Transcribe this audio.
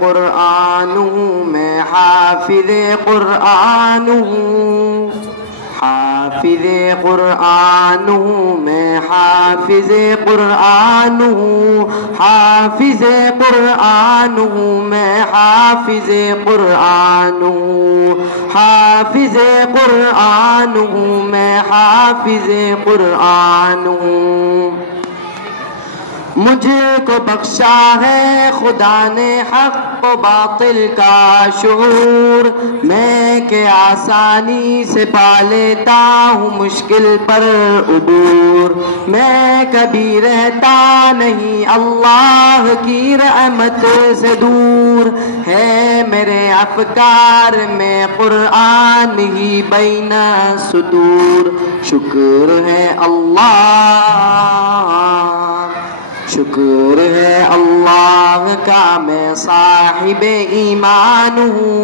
قرآن ہوں میں حافظ قرآن ہوں، حافظ قرآن ہوں میں حافظ قرآن ہوں، حافظ قرآن ہوں میں حافظ قرآن ہوں، حافظ قرآن ہوں میں حافظ قرآن ہوں۔ مجھ کو بخشا ہے خدا نے حق و باطل کا شعور، میں کہ آسانی سے پا لیتا ہوں مشکل پر عبور، میں کبھی رہتا نہیں اللہ کی رحمت سے دور، ہے میرے افکار میں قرآن ہی بین سطور، شکر ہے اللہ، شکر ہے اللہ کا میں صاحب ایمان ہوں۔